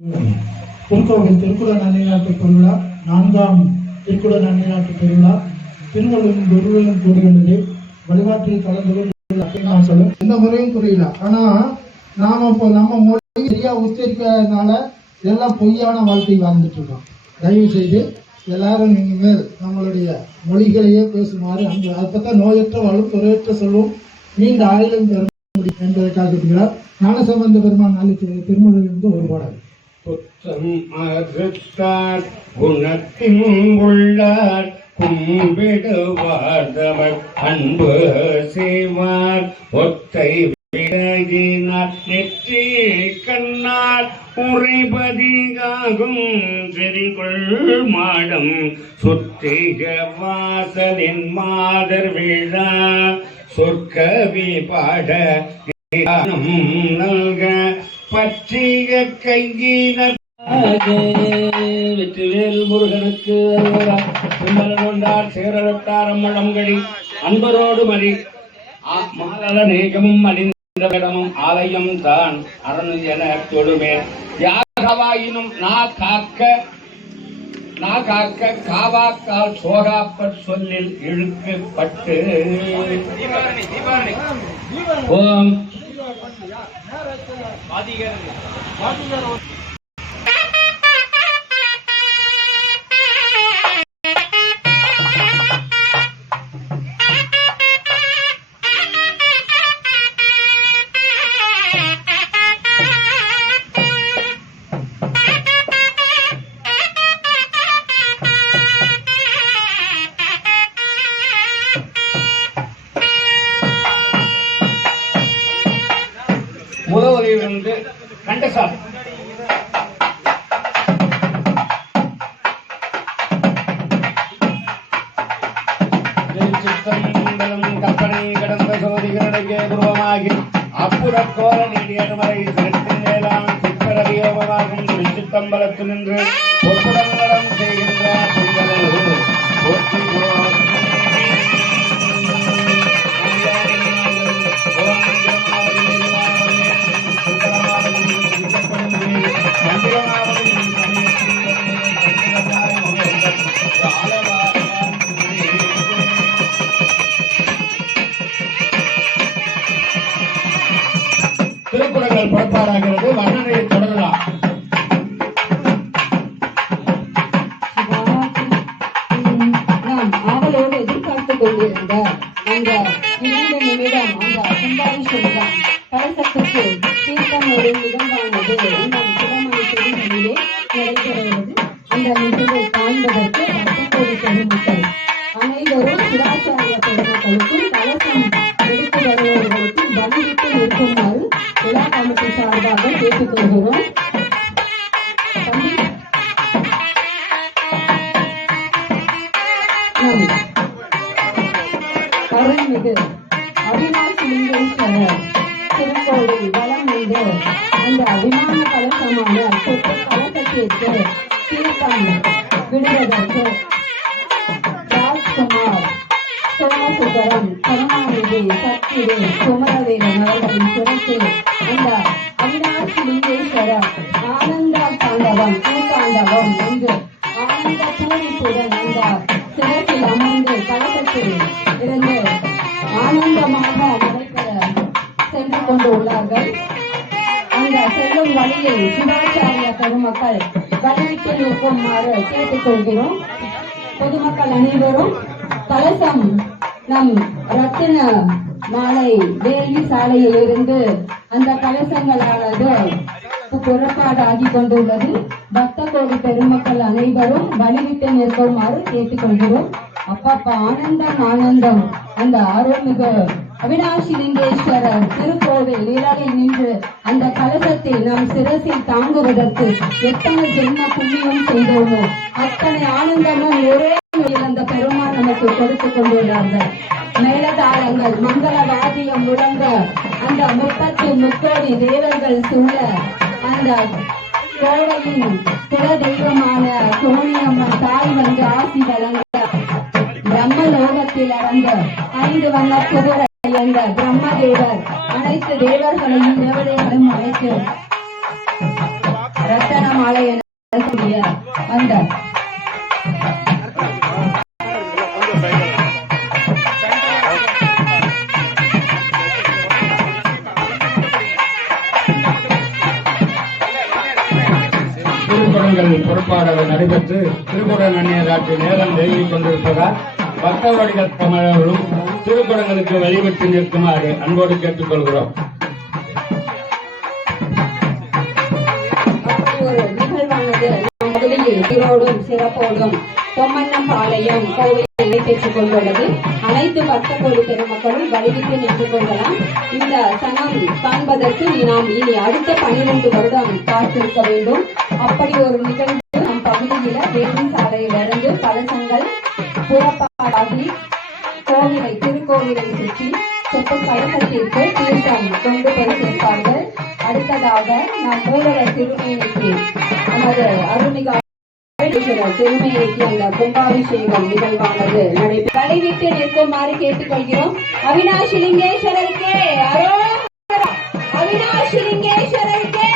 திருக்கோவில் திருக்குட நன்னிநாட்டு பெருவிழா நான்காம் திருக்குட நன்னிநாட்டு பெருவிழா திருவள்ளுவரும் குருவிலும் கூறுகின்றது வழிபாட்டில் கலந்து அப்படின்னு சொல்லும் எந்த முறையும் புரியல. ஆனா நாம இப்போ நம்ம மொழி சரியா உச்சரிக்கிறதுனால எல்லாம் பொய்யான வாழ்க்கை வாழ்ந்துட்டு இருக்கோம். தயவு செய்து எல்லாரும் இனிமேல் நம்மளுடைய மொழிகளையே பேசுமாறு அங்கு அப்பதான் நோயற்ற வாழும் குறையற்ற சொல்லும் நீண்ட ஆயுளும் பெற முடியும் என்பதற்காக இருக்கிறார் ஞானசம்பந்த பெருமான் நாளைக்கு திருமணத்திலிருந்து ஒரு பாடல். குற்றம் அறுத்தார் குணத்தின் உள்ளார் கும்பிடுவார் தமர் அன்பு செய்வார். ஒத்தை விலகினார் நெற்றி கண்ணார் உரைபதிகாகும் செறிகொள் மாடம். சுத்திக வாசலின் மாதர் விழா சொற்கவி பாட நல்க பற்றிய கையினர். வெற்றிவேல் முருகனுக்கு கும்பலன் கொண்டார் சேரலட்டார் அம்மழங்கடி அன்பரோடு மறி ஆ- மாதள நேகமும் அழிந்த இடமும் ஆலயம் தான் அரணு என தொழுமே. யாகவாயினும் நா காக்க நா காக்க காவாக்கால் சோகாப்பற் சொல்லில் இழுக்கப்பட்டு ஓம். ಬಾದಿಗಾರ திருச்சிற்றம்பலம் கற்பனை கடந்த சோதிகளுடைய குருவமாகி அப்புறக் கோல நீடியடுமறை சிறத்தின் மேலாம் சிற்பரவியோகமாகும் நின்று அந்த நிகழ்வை காண்பதற்கு பக்தகோடி பெருமக்கள் அனைவரும் சிவாச்சாரிய பெருமக்களுக்கும் கலசம் எடுத்து வருபவர்களுக்கும் பதிலிட்டு இருக்குமாறு விழா கமிட்டி சார்பாக கேட்டுக்கொள்கிறோம். தீர்த்தம் விடுவதற்கு ராஜ்குமார் சிறப்பு ஆனந்த தாண்டவம் என்று ஆனந்த பூரிப்புடன் அந்த சிறப்பில் அமர்ந்து கலசத்தில் இருந்து ஆனந்தமாக நடைபெற சென்று கொண்டு உள்ளார்கள். அந்த செல்லும் வழியில் சிவாச்சாரிய பெருமக்கள் வழிவிட்டு நிற்குமாறு கேட்டுக்கொள்கிறோம் பொதுமக்கள் அனைவரும் கலசம் நம் ரத்தின மாலை வேள்வி சாலையில் இருந்து அந்த கலசங்களானது புறப்பாடாகி கொண்டுள்ளது பக்த கோடி பெருமக்கள் அனைவரும் வழிவிட்டு நிற்குமாறு கேட்டுக்கொள்கிறோம். அப்பப்பா ஆனந்தம் ஆனந்தம் அந்த ஆரோமிக அவினாசி லிங்கேஸ்வரர் திருக்கோவில் நிழலில் நின்று அந்த கலசத்தில் நம் சிரசில் தாங்குவதற்கு எத்தனை ஜென்ம புண்ணியம் செய்தோமோ அத்தனை ஆனந்தமும் ஒரே அந்த பெருமான் நமக்கு கொடுத்து கொண்டுள்ளார்கள் மேலதாரங்கள் மங்கள வாத்தியம் முழங்க அந்த முப்பத்தி முக்கோடி தேவர்கள் சூழ அந்த கோடையின் குல தெய்வமான சோனியம்மன் தாய் வந்து ஆசி வழங்க. பிரம்மலோகத்தில் அறந்த ஐந்து வண்ண குதிரை இழந்த பிரம்ம தேவர் அனைத்து தேவர்களையும் தேவதைகளும் அழைத்து ரத்தன மாலை நடத்தக்கூடிய அந்த திருக்குறங்கள் பொறுப்பாளர்கள் நடைபெற்று திருக்குறள் அந்நியராட்சி நேரம் நெருங்கிக் கொண்டிருப்பதால் பக்தவடிகள் தமிழர்களும் திருக்குறங்களுக்கு வழிபட்டு நிற்குமாறு அன்போடு கேட்டுக்கொள்கிறோம். ஈரோடும் சிறப்போடும் பொம்மன்னம் பாளையம் கோவிலை பொம்மன்னம்பாளையம் நடைபெற்றுக் கொண்டுள்ளது அனைத்து பக்த கோடி பெருமக்களும் வலிவிட்டு நின்று கொள்ளலாம். இந்த சனம் காண்பதற்கு நாம் இனி அடுத்த பனிரெண்டு வருடம் காத்திருக்க வேண்டும். அப்படி ஒரு நிகழ்வு நம் பகுதியில வேலும் சாலையிலிருந்து பழசங்கள் புறப்பாடாகி கோவிலை திருக்கோவிலை சுற்றி சொப்பு கலசத்திற்கு தீர்த்தம் கொண்டு போய் சேர்ப்பார்கள் அடுத்ததாக நாம் மூலர திருமேனிக்கு நமது அருமிகா ஈஸ்வரர் திருமேனிக்கு அந்த கும்பாபிஷேகம் நிகழ்வானது நடைபெறும் வழிவிட்டு நிற்குமாறு கேட்டுக்கொள்கிறோம். அவினாஷி லிங்கேஸ்வரருக்கே அரோகரா. லிங்கேஸ்வரருக்கே.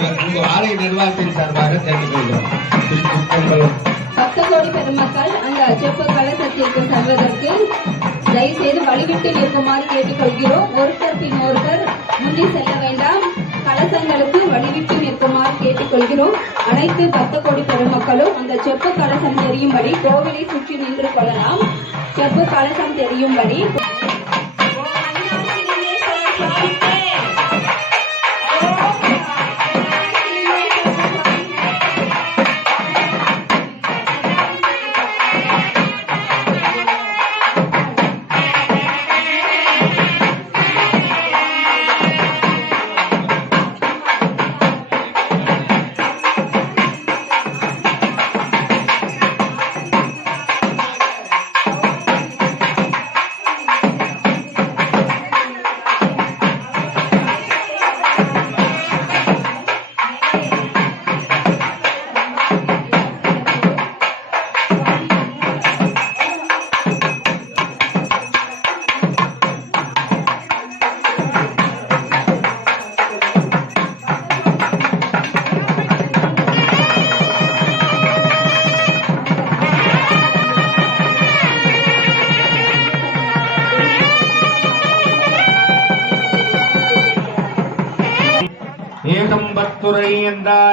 ஒத்துழைப்பு உங்கள் ஆலய நிர்வாகத்தின் சார்பாக கேட்டுக்கொள்கிறோம். பக்த கோடி பெருமக்கள் அந்த செப்பு கலசத்திற்கு செல்வதற்கு தயவுசெய்து வழிவிட்டு நிற்குமாறு கேட்டுக்கொள்கிறோம். ஒருத்தர் பின் ஒருத்தர் முந்தி செல்ல வேண்டாம். கலசங்களுக்கு வழிவிட்டு நிற்குமாறு கேட்டுக்கொள்கிறோம். அனைத்து பக்த கோடி பெருமக்களும் அந்த செப்பு கலசம் தெரியும்படி கோவிலை சுற்றி நின்று கொள்ளலாம். செப்பு கலசம் தெரியும்படி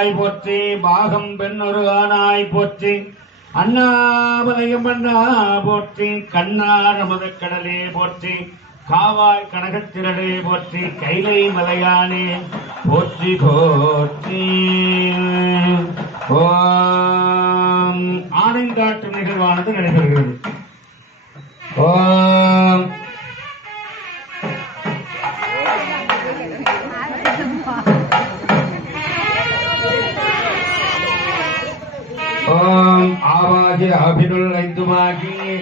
ஆனாய் போற்றி பாகம் பெண்ணொரு ஆனாய் போற்றி அண்ணாமலையும் அண்ணா போற்றி கண்ணார் அமுத கடலே போற்றி காவாய் கனகத்திரடே போற்றி கைலை மலையானே போற்றி போற்றி. ஓம். ஆனைந்தாட்டு நிகழ்வானது நடைபெறுகிறது. ஓ ओम आवाज हफिदुल इंदुमा की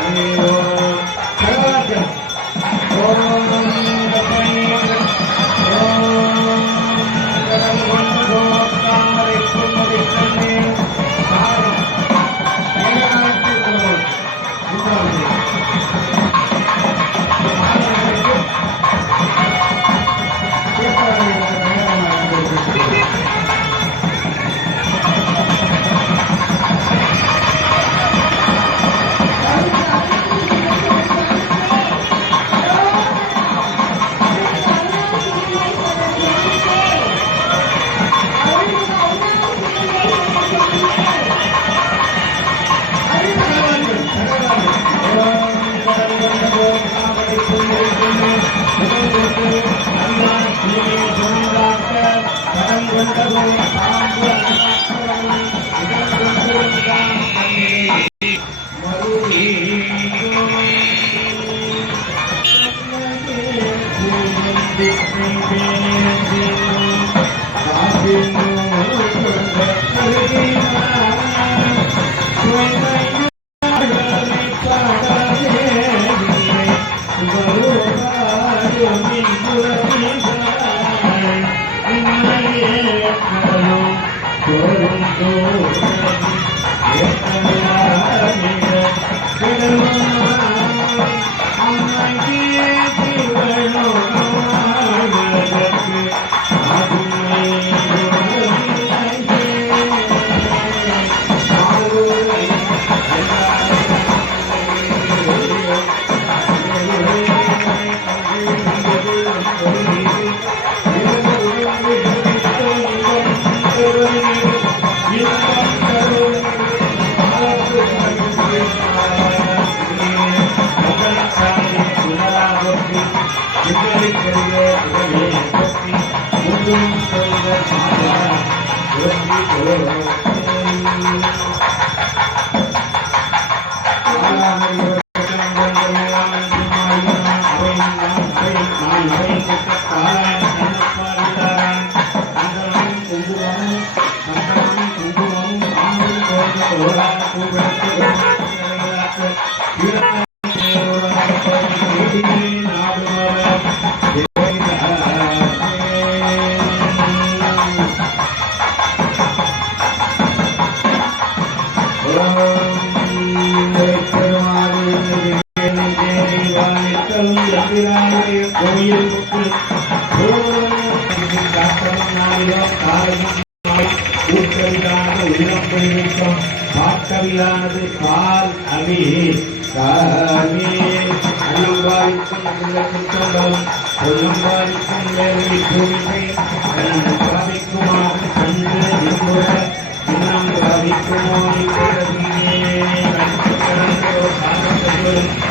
Thank you. பாட்டவிலானது பால் அவி காமே அன்னம்பாய்க்கும் குற்றம்பலம் பொன்னம்பாய்க்கும் வேலை பூமிகை பாதிக்குமாறு கண்டு இன்புற இன்னம் பாதிக்குமோ இன்புறவியே Thank you.